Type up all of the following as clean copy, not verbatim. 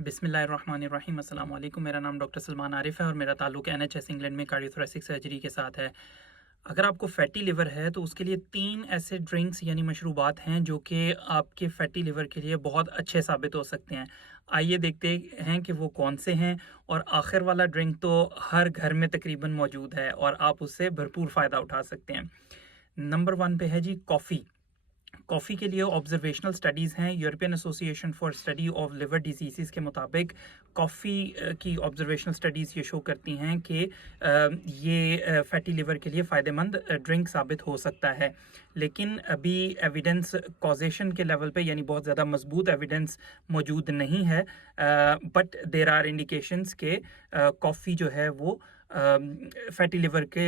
बिस्मिल्लाहिर्रहमानिर्रहीम अस्सलाम वालेकुम। मेरा नाम डॉक्टर सलमान आरिफ है और मेरा ताल्लुक एनएचएस इंग्लैंड में कार्डियोथोरेसिक सर्जरी के साथ है। अगर आपको फैटी लिवर है तो उसके लिए 3 ऐसे ड्रिंक्स यानी मशरूबात हैं जो कि आपके फैटी लिवर के लिए बहुत अच्छे साबित हो सकते हैं। आइए देखते हैं कि वो कौन से हैं। और आखिर वाला ड्रिंक तो हर घर में तकरीबन मौजूद है और आप उससे भरपूर फ़ायदा उठा सकते हैं। नंबर 1 पे है जी कॉफ़ी। कॉफ़ी के लिए ऑब्जर्वेशनल स्टडीज़ हैं। European association for study of liver disease के मुताबिक कॉफ़ी की ऑब्जर्वेशनल स्टडीज़ ये शो करती हैं कि ये फैटी लिवर के लिए फ़ायदेमंद ड्रिंक साबित हो सकता है। लेकिन अभी एविडेंस कॉजेशन के लेवल पे यानी बहुत ज़्यादा मजबूत एविडेंस मौजूद नहीं है, बट देर आर इंडिकेशंस के कॉफ़ी जो है वो फैटी लिवर के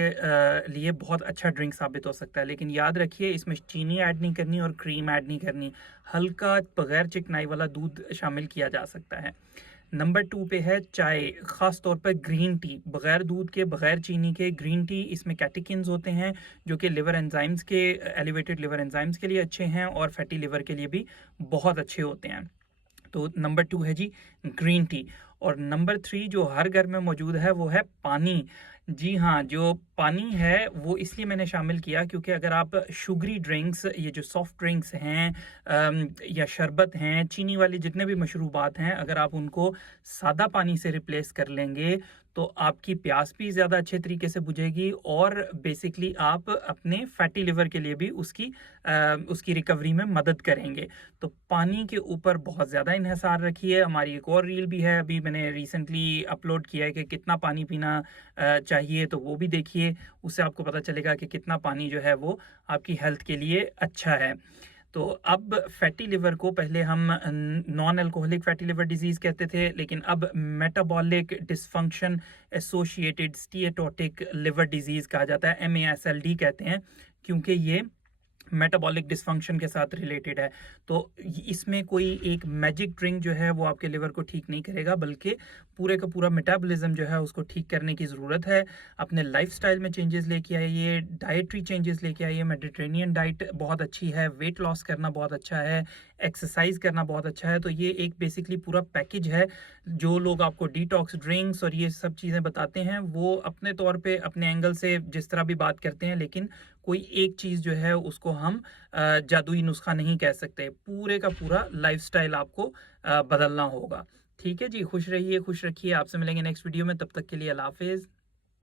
लिए बहुत अच्छा ड्रिंक साबित हो सकता है। लेकिन याद रखिए इसमें चीनी ऐड नहीं करनी और क्रीम ऐड नहीं करनी। हल्का बगैर चिकनाई वाला दूध शामिल किया जा सकता है। नंबर 2 पे है चाय, ख़ास तौर पर ग्रीन टी, बगैर दूध के बगैर चीनी के ग्रीन टी। इसमें कैटेकिन्स होते हैं जो कि लिवर एंजाइम्स के एलिवेटेड लिवर एंजाइम्स के लिए अच्छे हैं और फैटी लिवर के लिए भी बहुत अच्छे होते हैं। तो नंबर 2 है जी ग्रीन टी। और नंबर 3 जो हर घर में मौजूद है वो है पानी। जी हाँ, जो पानी है वो इसलिए मैंने शामिल किया क्योंकि अगर आप शुगरी ड्रिंक्स, ये जो सॉफ्ट ड्रिंक्स हैं या शरबत हैं, चीनी वाली जितने भी मशरूबात हैं, अगर आप उनको सादा पानी से रिप्लेस कर लेंगे तो आपकी प्यास भी ज़्यादा अच्छे तरीके से बुझेगी और बेसिकली आप अपने फैटी लिवर के लिए भी उसकी रिकवरी में मदद करेंगे। तो पानी के ऊपर बहुत ज़्यादा इन्हिसार रखिए। हमारी एक और रील भी है, अभी मैंने रिसेंटली अपलोड किया है कि कितना पानी पीना चाहिए, तो वो भी देखिए। उससे आपको पता चलेगा कि कितना पानी जो है वो आपकी हेल्थ के लिए अच्छा है। तो अब फैटी लिवर को पहले हम non alcoholic fatty liver disease कहते थे, लेकिन अब metabolic dysfunction associated steatotic liver disease कहा जाता है, MASLD कहते हैं, क्योंकि ये मेटाबॉलिक डिसफंक्शन के साथ रिलेटेड है। तो इसमें कोई एक मैजिक ड्रिंक जो है वो आपके लिवर को ठीक नहीं करेगा, बल्कि पूरे का पूरा मेटाबॉलिज्म जो है उसको ठीक करने की ज़रूरत है। अपने लाइफस्टाइल में चेंजेस लेके आइए, डाइटरी चेंजेस लेके आइए। मेडिटेरेनियन डाइट बहुत अच्छी है, वेट लॉस करना बहुत अच्छा है, एक्सरसाइज करना बहुत अच्छा है। तो ये एक बेसिकली पूरा पैकेज है। जो लोग आपको डिटॉक्स ड्रिंक्स और ये सब चीज़ें बताते हैं वो अपने तौर पे अपने एंगल से जिस तरह भी बात करते हैं, लेकिन कोई एक चीज़ जो है उसको हम जादुई नुस्खा नहीं कह सकते। पूरे का पूरा लाइफस्टाइल आपको बदलना होगा। ठीक है जी, खुश रहिए, खुश रखिए। आपसे मिलेंगे नेक्स्ट वीडियो में, तब तक के लिए अल्लाह हाफ़िज़।